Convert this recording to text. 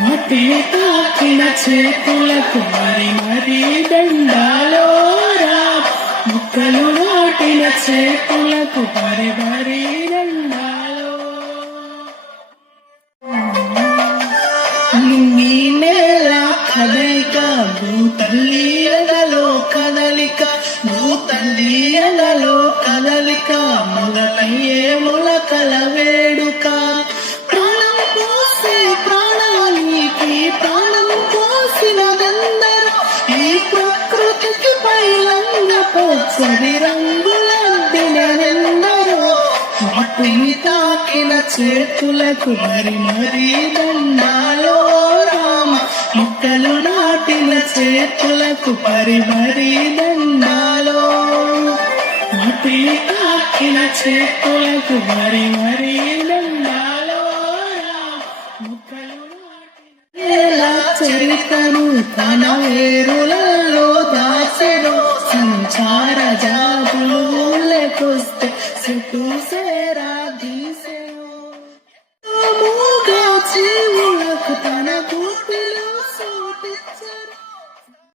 మట్టిని తాకిన చేతులకు మరి మరి దండాలో రామ మొక్కలు నాటిన చేతులకు మరి మరి దండాలో నీ నేల కదలిక భూతల్లి ఎగలో కదలిక భూతల్లి ఎగలో కదలిక మొదలయ్యే మొలకల వేడుక ప్రాణం పోసి ప్రాణానికి ప్రాణం పోసినదందరూ ఈ ప్రకృతికి పైలంగ పచ్చని రంగులద్దినెందరూ మట్టిని తాకిన చేతులకు మరి మరి దండాలో రామ మొక్కలు నాటిన చేతులకు మరి మరి దండాలో మట్టిని తాకిన చేతులకు మరి మరి దండాలో రామ మొక్కలు నాటిన చరితను తన వేరులలో దాచెను సంచార జాతులు ఊళ్ళకొస్తే సిట్టు సేరా